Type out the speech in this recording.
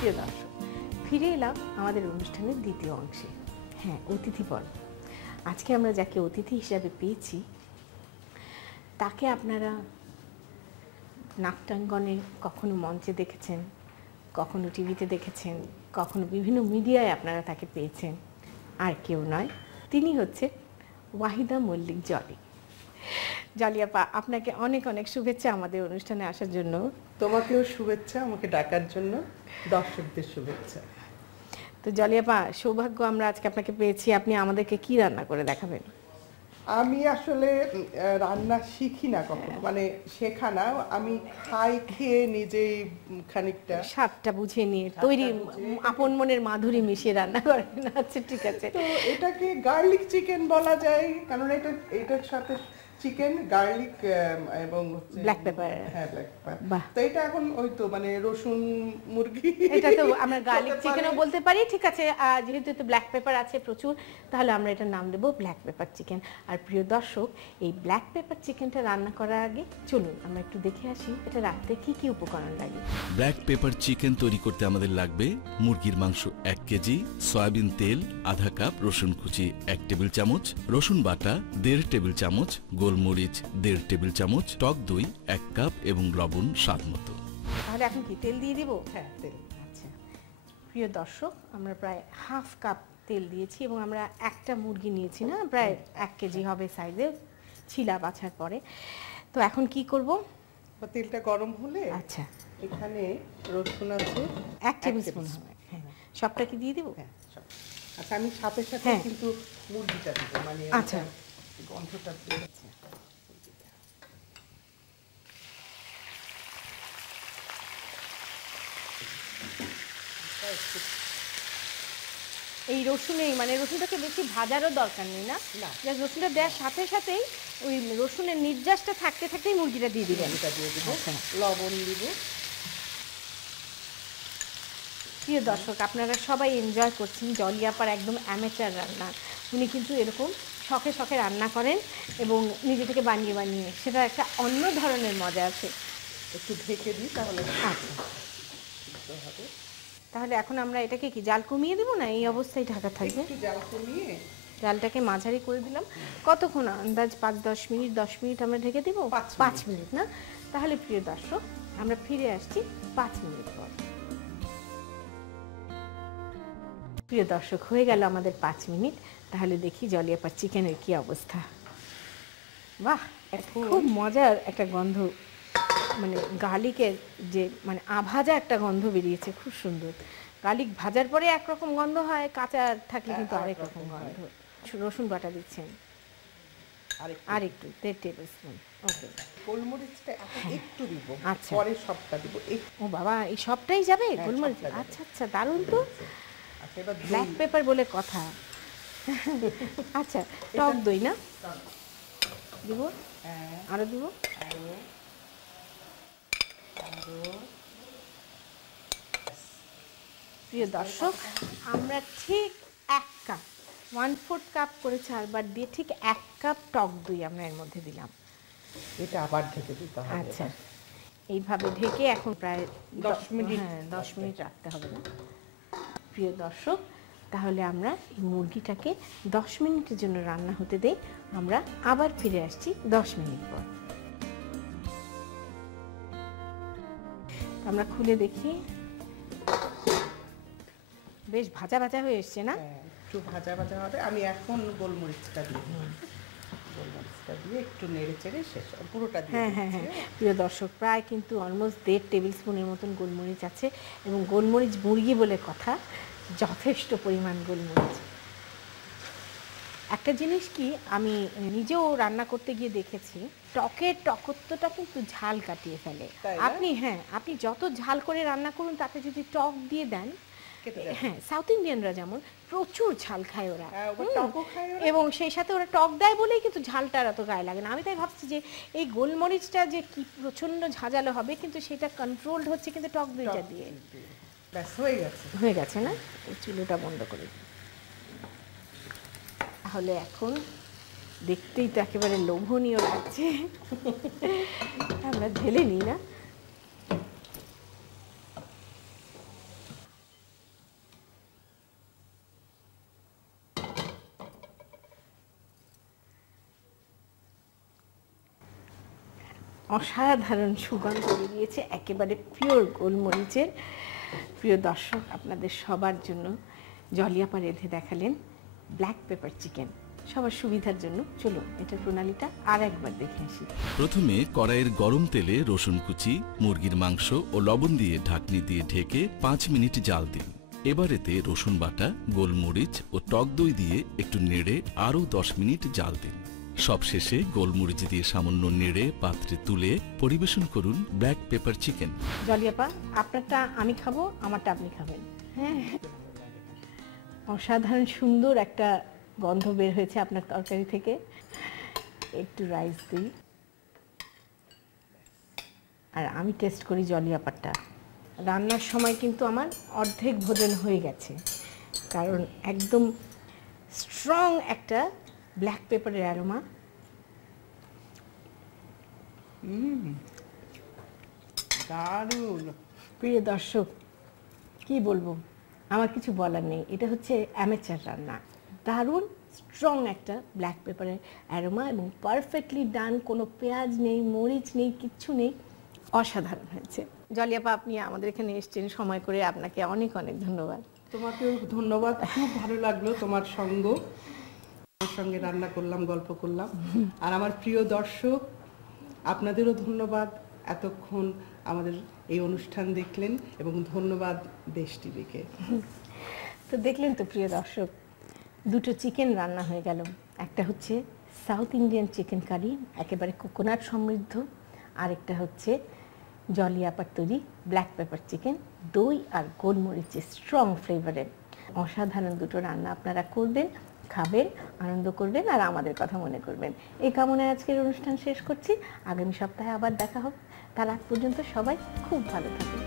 প্রিয় দর্শক, ফিরে এলাম আমাদের অনুষ্ঠানের দ্বিতীয় অংশে। হ্যাঁ, অতিথি পর্ব। আজকে আমরা যাকে অতিথি হিসাবে পেয়েছি তাকে আপনারা নাট্যাঙ্গনে কখনো মঞ্চে দেখেছেন, কখনো টিভিতে দেখেছেন, কখনো বিভিন্ন মিডিয়ায় আপনারা তাকে পেয়েছেন। আর কেউ নয়, তিনি হচ্ছে ওয়াহিদা মল্লিক জলি। জলি আপা, আপনাকে অনেক অনেক শুভেচ্ছা আমাদের অনুষ্ঠানে আসার জন্য। তোমাকেও শুভেচ্ছা, আমাকে ডাকার জন্য, দর্শকদের শুভেচ্ছা। তো জলি আপা, সৌভাগ্য আমরা আজকে আপনাকে পেয়েছি। আপনি আমাদেরকে কি রান্না করে দেখাবেন? আমি আসলে রান্না শিখি না কখনো, মানে শেখা না, আমি খাই, খেয়ে নিজেই খানিকটা স্বাদটা বুঝে নিয়ে তৈরি আপন মনের মাধুরী মিশিয়ে রান্না করেন। আচ্ছা, ঠিক আছে। তো এটাকে গার্লিক চিকেন বলা যায়, কারণ এটার সাথে চিকেন, গার্লিক এবং ব্ল্যাক পেপার। হ্যাঁ, ব্ল্যাক পেপার। তো এটা এখন ওই তো মানে রসুন মুরগি, এটা তো আমরা গার্লিক চিকেনও বলতে পারি। ঠিক আছে, যেহেতু তো ব্ল্যাক পেপার আছে প্রচুর, তাহলে আমরা এটার নাম দেবো ব্ল্যাক পেপার চিকেন। আর প্রিয় দর্শক, এই ব্ল্যাক পেপার চিকেনটা রান্না করার আগে চলুন আমরা একটু দেখে আসি এটা রাখতে কি কি উপকরণ লাগে। ব্ল্যাক পেপার চিকেন তৈরি করতে আমাদের লাগবে মুরগির মাংস 1 কেজি, সয়াবিন তেল আধা কাপ, রসুন কুচি 1 টেবিল চামচ, রসুন বাটা 1.5 টেবিল চামচ, গোলমরিচ 1.5 টেবিল চামচ, টক দই 1 কাপ এবং লবণ স্বাদ মতো। তাহলে এখন কি তেল দিয়ে দিব? হ্যাঁ, তেল। আচ্ছা, প্রিয় দর্শক, আমরা প্রায় হাফ কাপ তেল দিয়েছি এবং আমরা একটা মুরগি নিয়েছি না, প্রায় 1 কেজি হবে সাইজে, ছিলা বাছার পরে। তো এখন কি করব? তেলটা গরম হলে আচ্ছা, এখানে রসুন আছে 1 টেবিল স্পুন হবে। হ্যাঁ, সবটা কি দিয়ে দিব? হ্যাঁ, সব। আচ্ছা, আমি সাথে সাথে হ্যাঁ কিন্তু মুরগিটা দিব, মানে আচ্ছা, গন্ধটা দিয়ে। এই রসুনেই, মানে রসুনটাকে বেশি ভাজারও দরকার নেই না, জাস্ট রসুনটা দেওয়ার সাথে সাথেই ওই রসুনের নির্যাসটা থাকতে থাকতেই মুরগিটা দিয়ে দিবেন। মুরগিটা দিয়ে দিব, লবণ দিব। প্রিয় দর্শক, আপনারা সবাই এনজয় করছেন জলি আপার একদম অ্যামেচার রান্না। উনি কিন্তু এরকম শখে শখে রান্না করেন এবং নিজে থেকে বানিয়ে বানিয়ে, সেটা একটা অন্য ধরনের মজা আছে। একটু ঢেকে দিই তাহলে। আচ্ছা, তাহলে এখন আমরা এটাকে কি জাল কমিয়ে দেবো না এই অবস্থায় ঢাকা থাকবে? একটু জাল কমিয়ে জালটাকে মাঝারি করে দিলাম। কতক্ষণ আন্দাজ? 5-10 মিনিট। 10 মিনিট আমরা ঢেকে দিব। 5 মিনিট না? তাহলে প্রিয় দর্শক, আমরা ফিরে আসছি 5 মিনিট পর। প্রিয় দর্শক, হয়ে গেল আমাদের 5 মিনিট। তাহলে দেখি জলি আপার চিকেনের কি অবস্থা। বাহ, খুব মজার একটা গন্ধ, মানে গার্লিকের যে মানে আভাজা একটা গন্ধ বেরিয়েছে, খুব সুন্দর। গার্লিক ভাজার পরে একরকম গন্ধ হয়, কাঁচা থাকলে কিন্তু আরেক রকম গন্ধ। রসুন বাটা দিচ্ছেন আর একটু 1.5 টেবিল স্পুন। ওকে, গোলমরিচটা একটু দিব, আচ্ছা, পরে সবটা দিব। ও বাবা, এই সবটাই যাবে গোলমরিচ? আচ্ছা আচ্ছা, দারুণ তো। ব্ল্যাক পেপার বলে কথা। আচ্ছা, টক দই না দিব? আরো দিব? প্রিয় দর্শক, আমরা ঠিক 1 কাপ, 1/4 কাপ করে 4 বার দিয়ে ঠিক 1 কাপ টক দই আমরা এর মধ্যে দিলাম। এটা আবার ঢেকে দিতে হবে। আচ্ছা, এইভাবে ঢেকে এখন প্রায় 10 মিনিট। হ্যাঁ, 10 মিনিট রাখতে হবে না? প্রিয় দর্শক, তাহলে আমরা এই মুরগিটাকে 10 মিনিটের জন্য রান্না হতে দেই। আমরা আবার ফিরে আসছি 10 মিনিট পর। আমরা খুলে দেখি, বেশ ভাজা ভাজা হয়ে এসছে না? একটু ভাজা ভাজা হবে। আমি এখন গোলমরিচটা দিয়ে একটু নেড়ে চেড়ে শেষ, পুরোটা দিয়ে। হ্যাঁ হ্যাঁ হ্যাঁ, প্রিয় দর্শক, প্রায় কিন্তু অলমোস্ট 1.5 টেবিল স্পুনের মতন গোলমরিচ আছে এবং গোলমরিচ মুরগি বলে কথা, যথেষ্ট পরিমাণ গোলমরিচ। একটা জিনিস কি, আমি নিজেও রান্না করতে গিয়ে দেখেছি, টকের টকত্বটা কিন্তু ঝাল কাটিয়ে ফেলে। আপনি আপনি যত ঝাল করে রান্না করুন, তাতে যদি টক দিয়ে দেন, হ্যাঁ, সাউথ ইন্ডিয়ানরা যেমন প্রচুর ঝাল খায় ওরা, এবং সেই সাথে ওরা টক দেয় বলেই কিন্তু ঝালটা এত গায়ে লাগে না। আমি তাই ভাবছি যে এই গোলমরিচটা যে কি প্রচন্ড ঝাঁঝালো হবে, কিন্তু সেটা কন্ট্রোলড হচ্ছে কিন্তু টক দইটা দিয়ে। হয়ে গেছে না? চুলোটা বন্ধ করে দিই। তাহলে এখন দেখতেই তো একেবারে লোভনীয় লাগছে। আমরা ঢেলে নিই না? অসাধারণ সুগন্ধ বেরিয়েছে, একেবারে পিওর গোলমরিচের। প্রিয় দর্শক, আপনাদের সবার জন্য জলিয়াপা রেঁধে দেখালেন ব্ল্যাক পেপার চিকেন। সবার সুবিধার জন্য চলুন এটার প্রণালীটা আর একবার দেখে আসি। প্রথমে কড়াইয়ের গরম তেলে রসুন কুচি, মুরগির মাংস ও লবণ দিয়ে ঢাকনি দিয়ে ঢেকে 5 মিনিট জাল দিন। এবার এতে রসুন বাটা, গোলমরিচ ও টক দই দিয়ে একটু নেড়ে আরও 10 মিনিট জাল দিন। সবশেষে গোলমরিচ দিয়ে সামান্য নেড়ে পাত্রে তুলে পরিবেশন করুন ব্ল্যাক পেপার চিকেন। জলিয়াপা, আপনারটা আমি খাবো, আমারটা আপনি খাবেন। হ্যাঁ, অসাধারণ সুন্দর একটা গন্ধ বের হয়েছে আপনার তরকারি থেকে। একটু রাইস দিই আর আমি টেস্ট করি জলিয়াপাটা। রান্নার সময় কিন্তু আমার অর্ধেক ভোজন হয়ে গেছে, কারণ একদম স্ট্রং একটা ব্ল্যাক পেপারের অ্যারোমা। দারুণ। প্রিয় দর্শক, কি বলবো, আমার কিছু বলার নেই। এটা হচ্ছে অ্যামেচার রান্না, দারুণ স্ট্রং একটা ব্ল্যাক পেপারের অ্যারোমা এবং পারফেক্টলি ডান, কোনো পেঁয়াজ নেই, মরিচ নেই, কিচ্ছু নেই, অসাধারণ হয়েছে। জলিয়াপা, আপনি আমাদের এখানে এসেছেন সময় করে, আপনাকে অনেক অনেক ধন্যবাদ। তোমাকেও ধন্যবাদ, খুব ভালো লাগলো তোমার সঙ্গ। আমার সঙ্গে রান্না করলাম, গল্প করলাম। আর আমার প্রিয় দর্শক, আপনাদেরও ধন্যবাদ, এতক্ষণ আমাদের এই অনুষ্ঠান দেখলেন, এবং ধন্যবাদ দেশ টিভিকে। তো দেখলেন তো প্রিয় দর্শক, দুটো চিকেন রান্না হয়ে গেল। একটা হচ্ছে সাউথ ইন্ডিয়ান চিকেন কারি, একেবারে কোকোনাট সমৃদ্ধ, আরেকটা হচ্ছে জলিয়াপার তৈরি ব্ল্যাক পেপার চিকেন, দই আর গোলমরিচের স্ট্রং ফ্লেভারের। অসাধারণ দুটো রান্না আপনারা করবেন, খাবেন, আনন্দ করবেন আর আমাদের কথা মনে করবেন। এই কামনায় আজকের অনুষ্ঠান শেষ করছি। আগামী সপ্তাহে আবার দেখা হবে। তার আগ পর্যন্ত সবাই খুব ভালো থাকুন।